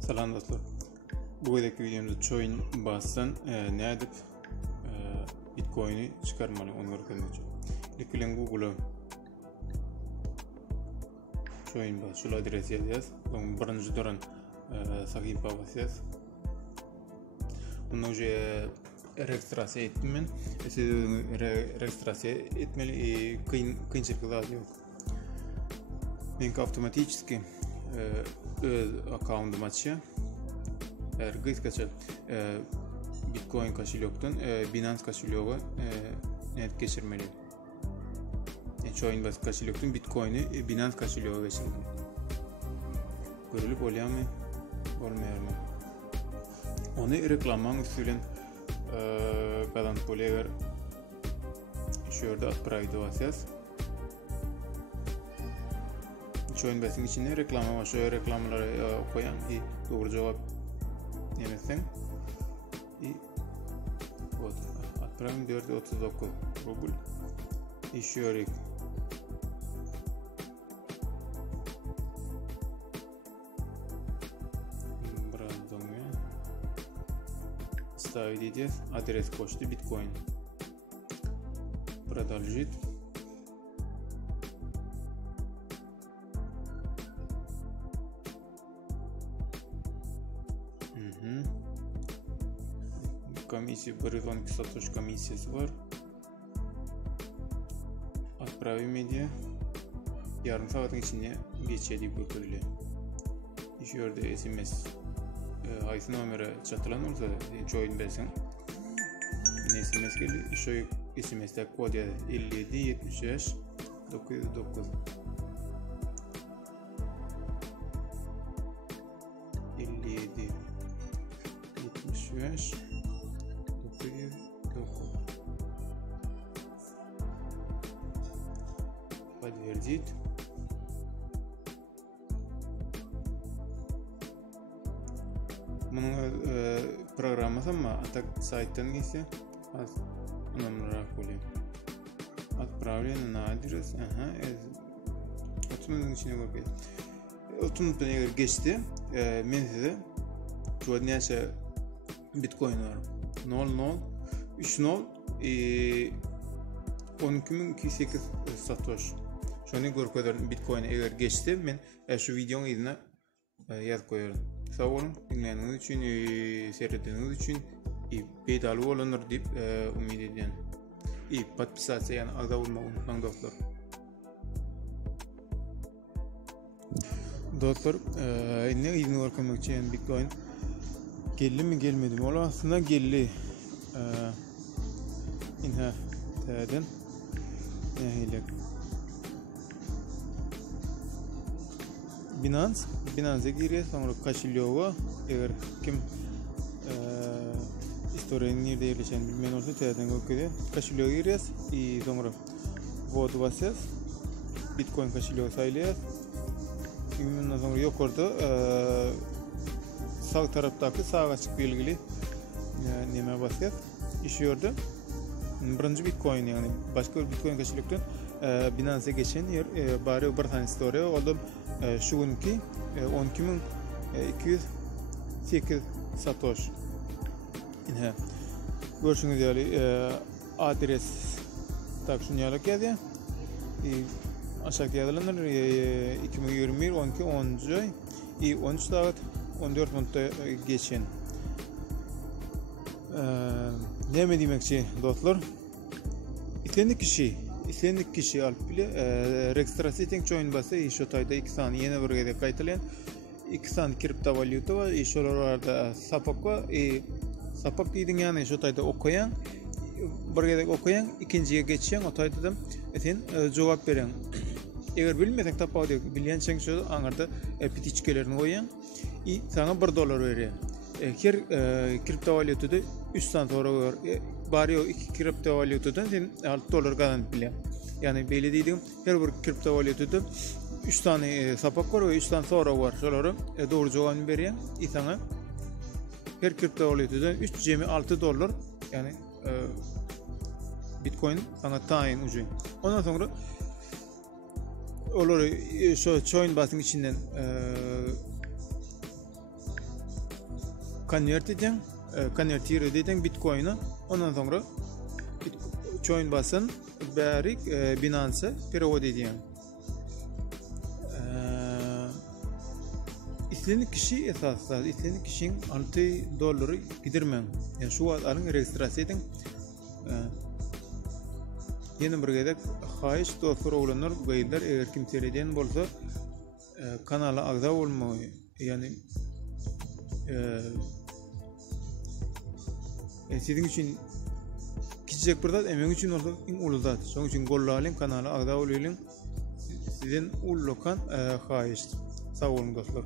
Selam dostlar. Bu videomuzda Coin bassan ne edip Bitcoin'i çıkarmalı onu öğreneceğiz. İlk Google'a Coin bas şu adresi yazıyoruz. Onun birinci duran sahipa basıyoruz. Ondan önce registrasyon etmeyin. Siz registrasyon etmeli kıyınçılıklar yok. Ben otomatik öz account'um açıyor. Gıyskaça Bitcoin kaşiloktan Binance kaşiloğa net geçirmeli. Coin bas kaşiloktan Bitcoin'i Binance kaşiloğa geçirmeli. Görülüp oluyor mu? Olmuyor mu? Onu reklamman üstülen kazanıp oluyor. Şurada atpraydı vasiyaz. Coin basın içinde reklama var. Şöyle reklamları koyan doğru cevap yemezsen atprayım 439 rubl işiyorik. Birazdan ставить edeceğiz. Adres koştu Bitcoin. Продолжить. Комиссия, Баритон Сатош комиссиясы var. Отправим медиа. Yarım saatin içinde geçeceği bu böyle. İşörde SMS haysi numara çatılan olsa join belsen. SMS geldi. Şu SMS'te kod 57 75 909. 57 75 подтвердить. Bunun programması ama atak sayttan geçse az numara koyayım. Отправление на адрес. Otumun içine bakayım. Otumun eğer geçti, ben size şu neyse Bitcoin var. 12.208 satosh. Şunu gör kadar Bitcoin eğer geçti, ben şu videonun izine yaz koyarım. Sağ olun, dinlediğiniz için, seyrettiğiniz için bedava olanlar deyip umut ediyorum. Подписаться yani ağda olmayı unutmayın dostlar. Dostlar, ne izin var için Bitcoin geldi mi gelmedi mi? Ola aslında geldi. İnha teden nehiyle Binance'e giriyor, sonra kaşilyoğa eğer kim istorenin nerede yerleşen bilmeyen olsa teden bakıyor. Kaşilyoğa giriyoruz, sonra vote basıyoruz, Bitcoin kaşilyoğa sayılıyor. Ondan sonra yukarıda sağ taraftaki sağ açık belgili neme basıyoruz. İşiyordu. Birinci Bitcoin yani başka bir Bitcoin kaşilyoğdan Binance'e geçen yer bari bir tane story oldu. Şu günkü 12.208 satosh. Görüşünüz üzere adres takşunyalık yazıyor. Aşağıda yazılanlar 2021 12 10 13 saat 14 minutta geçen. Ne demekçi dostlar? İslendik kişi alıp bile registrasyon join bası şu tayda 2 saniye yeni bölgede kayıtlayan 2 saniye kriptovalyuta var. Şuralarda sapak var. Sapak dedin yani şu tayda okuyan bölgede okuyan ikinciye geçen o tayda da sen cevap veren. Eğer bilmesen tapağı diyor bilen sen şu anlarda pitiçkelerini koyan sana $1 veriyor. Her kriptovalyutada 3 tane sonra var. Bari o iki kriptovalyutadan sen $6 kazanıp bile. Yani belli değilim. Her bir kriptovalyutada 3 tane sapak var ve 3 tane sonra var. Şöyle doğru cevabını veriyor. Sana her kriptovalyutadan 3 cemi $6 yani Bitcoin sana tayin ucu. Ondan sonra olur şu coin basın içinden convert edin, convertir edin Bitcoin'a. Ondan sonra Bitcoin basın bärik Binance perevod edin. İstediğiniz kişi esasında istediğiniz kişinin $6 gidirmen. Yani şu an alın registrasyon edin. Yeni bir gedek hayiş dostlar oğlanlar gaylar eğer kim tereden bolsa kanala agda olmayı yani sizin için küçük bir zat emeğin için olsa en ulu zat. Şoň üçin gollalın kanala agda oluyun sizin ullukan hayiş. Sağ olun dostlar.